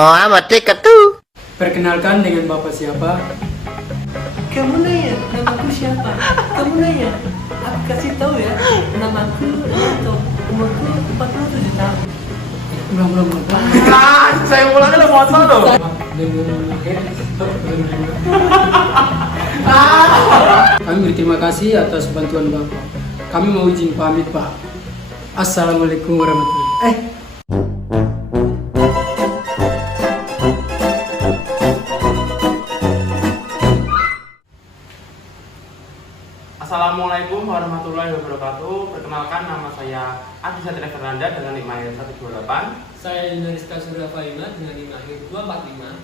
Oh, mati ketu. Perkenalkan dengan Bapak siapa? Kamu nanya, namaku siapa? Kamu nanya, aku kasih tahu ya, namaku Rianto, umurku 47 tahun. Ulang. Saya ulangnya udah motor loh. Kami berterima kasih atas bantuan Bapak. Kami mau izin pamit, Pak. Assalamualaikum warahmatullahi. Assalamualaikum warahmatullahi wabarakatuh. Perkenalkan, nama saya Adi Satria Fernanda dengan NIK Mahir 128. Saya Yunariska Surya Faima dengan NIK Mahir 245.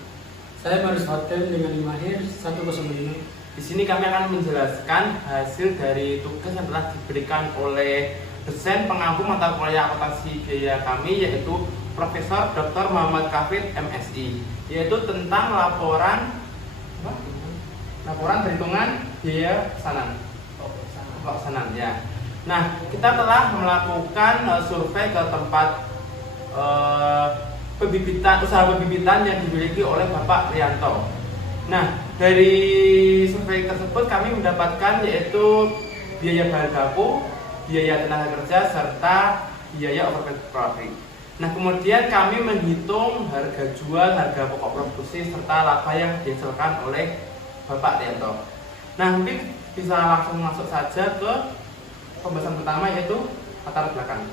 Saya Marus Hotel dengan Mahir 105. Di sini kami akan menjelaskan hasil dari tugas yang telah diberikan oleh dosen pengampu mata kuliah akuntansi biaya kami, yaitu Profesor Dr. Muhammad Kafid MSI, yaitu tentang laporan perhitungan biaya pelaksanaan ya. Nah, kita telah melakukan survei ke tempat usaha pembibitan yang dimiliki oleh Bapak Rianto. Nah, dari survei tersebut kami mendapatkan yaitu biaya bahan baku, biaya tenaga kerja, serta biaya overhead profit. Nah, kemudian kami menghitung harga jual, harga pokok produksi, serta laba yang dihasilkan oleh Bapak Rianto. Nah, mungkin bisa langsung masuk saja ke pembahasan pertama, yaitu latar belakang.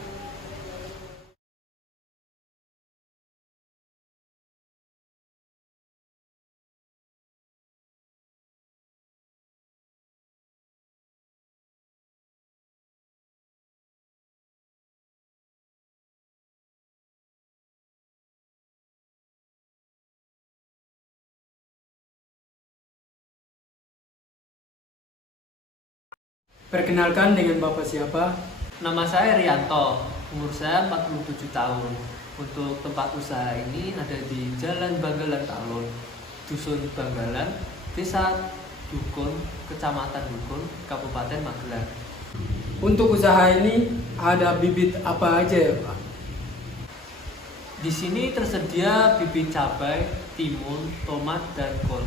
Perkenalkan dengan Bapak siapa? Nama saya Rianto, umur saya 47 tahun. Untuk tempat usaha ini ada di Jalan Banggalan Talun, Dusun Banggalan, Desa Dukun, Kecamatan Dukun, Kabupaten Magelang. Untuk usaha ini ada bibit apa aja ya, Pak? Di sini tersedia bibit cabai, timun, tomat, dan kol.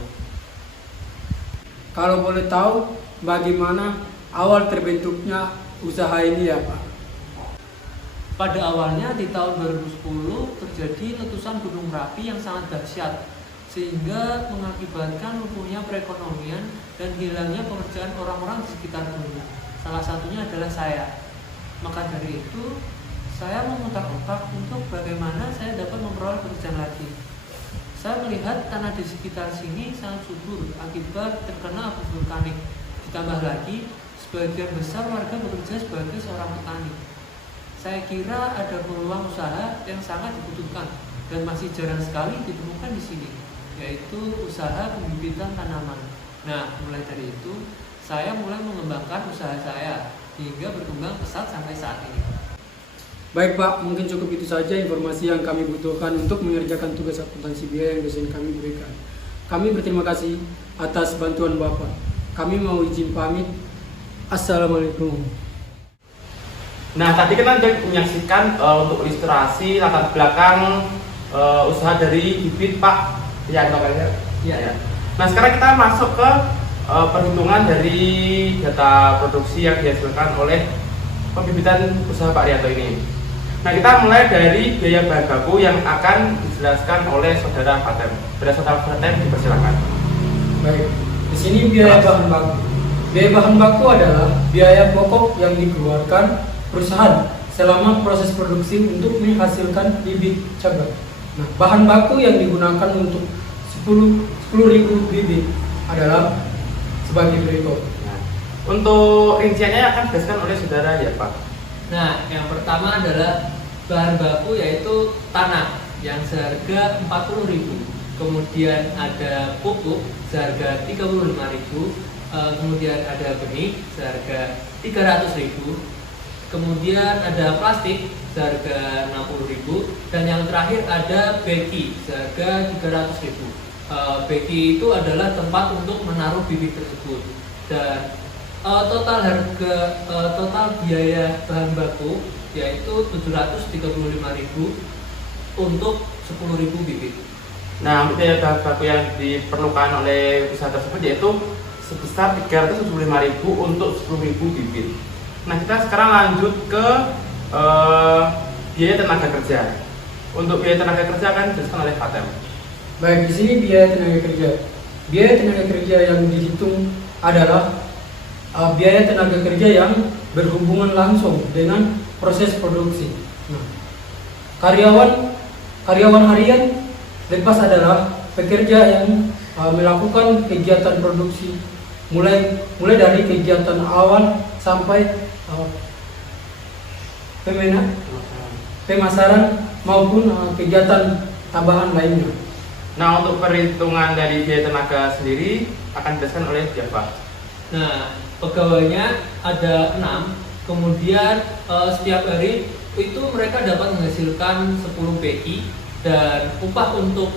Kalau boleh tahu bagaimana awal terbentuknya usaha ini ya, Pak? Pada awalnya di tahun 2010 terjadi letusan Gunung Merapi yang sangat dahsyat, sehingga mengakibatkan lumpuhnya perekonomian dan hilangnya pekerjaan orang-orang di sekitar gunung. Salah satunya adalah saya. Maka dari itu, saya memutar otak untuk bagaimana saya dapat memperoleh pekerjaan lagi. Saya melihat tanah di sekitar sini sangat subur akibat terkena abu vulkanik. Ditambah lagi, sebagian besar warga bekerja sebagai seorang petani. Saya kira ada peluang usaha yang sangat dibutuhkan dan masih jarang sekali ditemukan di sini, yaitu usaha pembibitan tanaman. Nah, mulai dari itu, saya mulai mengembangkan usaha saya hingga berkembang pesat sampai saat ini. Baik, Pak, mungkin cukup itu saja informasi yang kami butuhkan untuk mengerjakan tugas akuntansi biaya yang dosen kami berikan. Kami berterima kasih atas bantuan Bapak. Kami mau izin pamit. Assalamualaikum. Nah, tadi kita menyaksikan untuk ilustrasi latar belakang usaha dari bibit Pak Rianto kayaknya. Iya. Nah, sekarang kita masuk ke perhitungan dari data produksi yang dihasilkan oleh pembibitan usaha Pak Rianto ini. Nah, kita mulai dari biaya bahan baku yang akan dijelaskan oleh Saudara Fatem. Saudara Fatem, dipersilakan. Baik, di sini biaya bahan baku. Biaya bahan baku adalah biaya pokok yang dikeluarkan perusahaan selama proses produksi untuk menghasilkan bibit cabai. Nah, bahan baku yang digunakan untuk 10.000 bibit adalah sebagai berikut. Nah, untuk rinciannya akan dijelaskan oleh Saudara ya, Pak. Nah, yang pertama adalah bahan baku yaitu tanah yang seharga 40.000. Kemudian ada pupuk seharga 35.000. Kemudian ada benih seharga 300.000. Kemudian ada plastik seharga 60.000. Dan yang terakhir ada beki seharga 300.000. Beki itu adalah tempat untuk menaruh bibit tersebut. Dan total biaya bahan baku yaitu 735.000 untuk 10.000 bibit. Nah, untuk biaya bahan baku yang diperlukan oleh usaha tersebut yaitu sebesar 375.000 untuk 10.000 bibit. Nah, kita sekarang lanjut ke biaya tenaga kerja. Untuk biaya tenaga kerja akan dijelaskan oleh Pak Tem. Baik, di sini biaya tenaga kerja. Biaya tenaga kerja yang dihitung adalah biaya tenaga kerja yang berhubungan langsung dengan proses produksi. Nah, karyawan harian lepas adalah pekerja yang melakukan kegiatan produksi mulai dari kegiatan awal sampai pemasaran maupun kegiatan tambahan lainnya. Nah, untuk perhitungan dari biaya tenaga sendiri akan dijelaskan oleh Java. Nah, pegawainya ada 6, kemudian setiap hari itu mereka dapat menghasilkan 10 PI dan upah untuk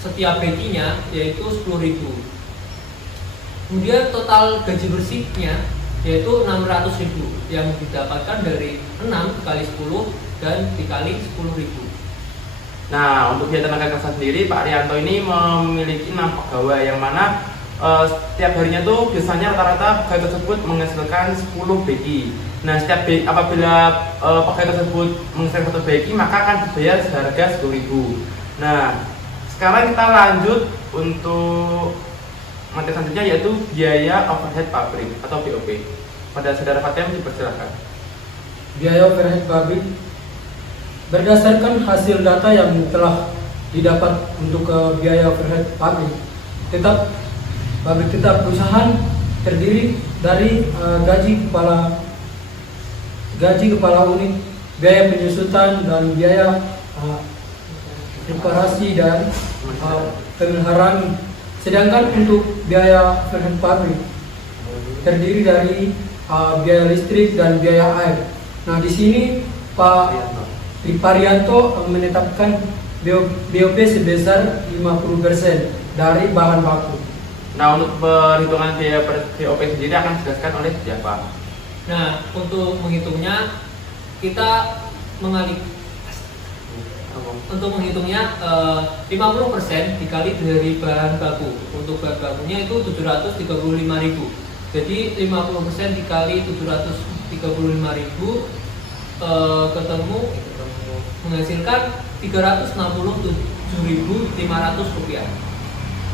setiap PI-nya yaitu 10.000. Kemudian total gaji bersihnya yaitu 600.000 yang didapatkan dari 6 kali 10 dan dikali 10.000. Nah, untuk biaya tenaga kerja sendiri, Pak Rianto ini memiliki 6 pegawai yang mana setiap harinya tuh biasanya rata-rata pegawai tersebut menghasilkan 10 BI. Nah, apabila pegawai tersebut menghasilkan 1 BI, maka akan dibayar seharga 10.000. Nah, sekarang kita lanjut untuk materi selanjutnya yaitu biaya overhead pabrik atau BOP. Pada saudara Fatem dipersilakan. Biaya overhead pabrik berdasarkan hasil data yang telah didapat untuk biaya overhead pabrik tetap perusahaan terdiri dari gaji kepala unit, biaya penyusutan dan biaya reparasi dan pemeliharaan. Sedangkan untuk biaya overhead pabrik terdiri dari biaya listrik dan biaya air. Nah, di sini Pak Riparianto menetapkan BOP sebesar 50% dari bahan baku. Nah, untuk perhitungan biaya BOP sendiri akan dijelaskan oleh Java. Nah, untuk menghitungnya kita untuk menghitungnya 50% dikali dari bahan baku. Untuk bahan bakunya itu 735.000. Jadi 50% dikali 735.000 ketemu menghasilkan 367.500 rupiah.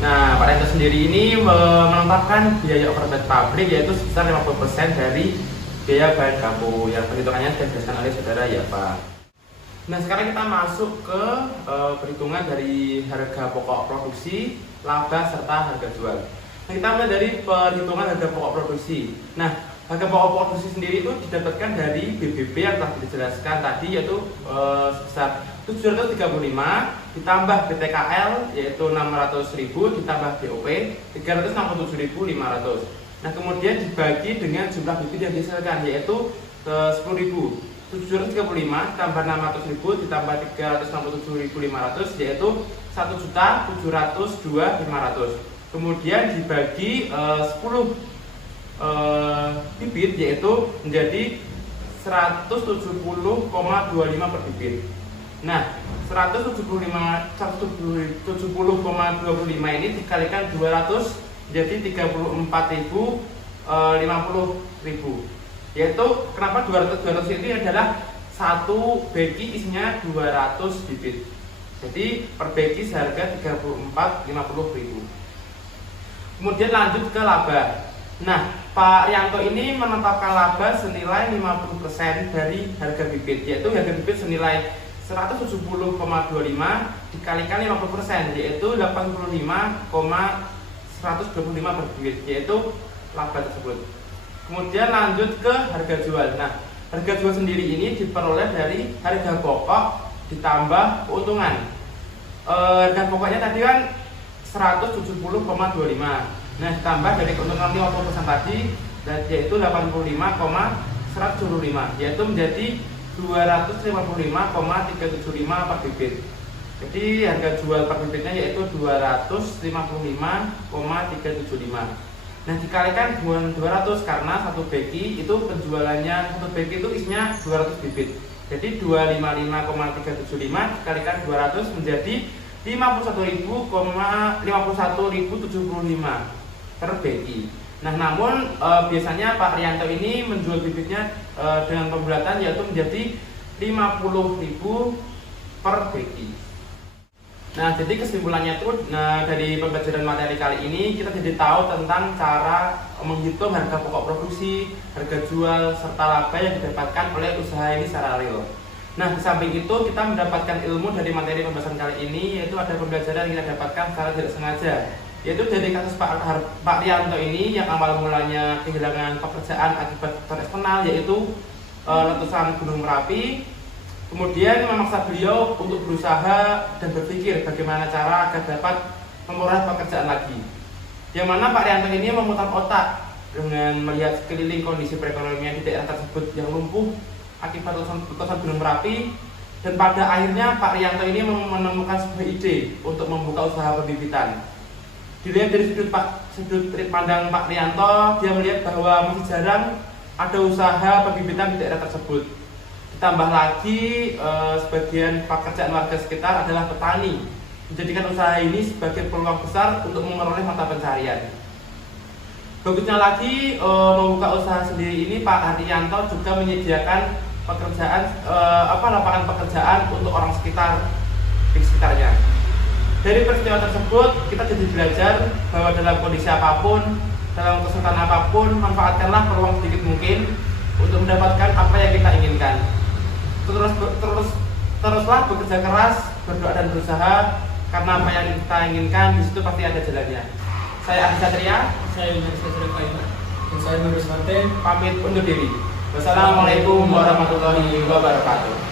Nah, Pak Rianto sendiri ini menetapkan biaya overhead pabrik yaitu sebesar 50% dari biaya bahan baku yang perhitungannya sudah dijelaskan oleh saudara ya Pak. Nah, sekarang kita masuk ke perhitungan dari harga pokok produksi, laba serta harga jual. Nah, kita mulai dari perhitungan harga pokok produksi. Nah, harga pokok produksi sendiri itu didapatkan dari BBP yang telah dijelaskan tadi yaitu sebesar 735 ditambah BTKL yaitu 600.000 ditambah BOP 367.500. Nah, kemudian dibagi dengan jumlah bibit yang dihasilkan yaitu 10.000. 735 tambah 600.000 ditambah 367.500 yaitu 1.702.500. Kemudian dibagi 10 bibit yaitu menjadi 170,25 per bibit. Nah, 170,25 ini dikalikan 200 jadi 34.050.000. Yaitu kenapa 200 ini adalah satu beki isinya 200 bibit. Jadi per beki seharga 34.050.000. Kemudian lanjut ke laba. Nah, Pak Rianto ini menetapkan laba senilai 50% dari harga bibit, yaitu harga bibit senilai 170,25 dikalikan 50% yaitu 85,125 per bibit, yaitu laba tersebut. Kemudian lanjut ke harga jual. Nah, harga jual sendiri ini diperoleh dari harga pokok ditambah keuntungan. Harga pokoknya tadi kan 170,25. Nah, ditambah dari keuntungan 50% tadi yaitu 85,125 yaitu menjadi 255,375 per bibit. Jadi harga jual per bibitnya yaitu 255,375. Nah, dikalikan dengan 200 karena satu beki itu penjualannya satu beki itu isinya 200 bibit. Jadi 255,375 dikalikan 200 menjadi 51.051.075 per beki. Nah, namun biasanya Pak Rianto ini menjual bibitnya dengan pembulatan yaitu menjadi 50.000 per beki. Nah, jadi kesimpulannya itu dari pembelajaran materi kali ini kita jadi tahu tentang cara menghitung harga pokok produksi, harga jual, serta laba yang didapatkan oleh usaha ini secara real. Nah, di samping itu kita mendapatkan ilmu dari materi pembahasan kali ini, yaitu ada pembelajaran yang kita dapatkan secara tidak sengaja, yaitu dari kasus Pak Rianto ini yang awal mulanya kehilangan pekerjaan akibat faktor eksternal, yaitu letusan Gunung Merapi. Kemudian memaksa beliau untuk berusaha dan berpikir bagaimana cara agar dapat memperoleh pekerjaan lagi. Yang mana Pak Rianto ini memutar otak dengan melihat sekeliling kondisi perekonomian di daerah tersebut yang lumpuh akibat letusan Gunung Merapi, dan pada akhirnya Pak Rianto ini menemukan sebuah ide untuk membuka usaha pembibitan. Dilihat dari sudut pandang Pak Rianto, dia melihat bahwa masih jarang ada usaha pembibitan di daerah tersebut. Ditambah lagi sebagian pekerjaan warga sekitar adalah petani, menjadikan usaha ini sebagai peluang besar untuk memperoleh mata pencaharian. Bagusnya lagi membuka usaha sendiri ini, Pak Rianto juga menyediakan lapangan pekerjaan untuk orang sekitar di sekitarnya. Dari peristiwa tersebut kita jadi belajar bahwa dalam kondisi apapun, dalam kesulitan apapun, manfaatkanlah peluang sedikit mungkin untuk mendapatkan apa yang kita inginkan. Teruslah bekerja keras, berdoa dan berusaha, karena apa yang kita inginkan di situ pasti ada jalannya. Saya Adi Satria, Saya Yunus Faima. Dan saya Nurul Martin. pamit undur diri. Wassalamualaikum warahmatullahi wabarakatuh.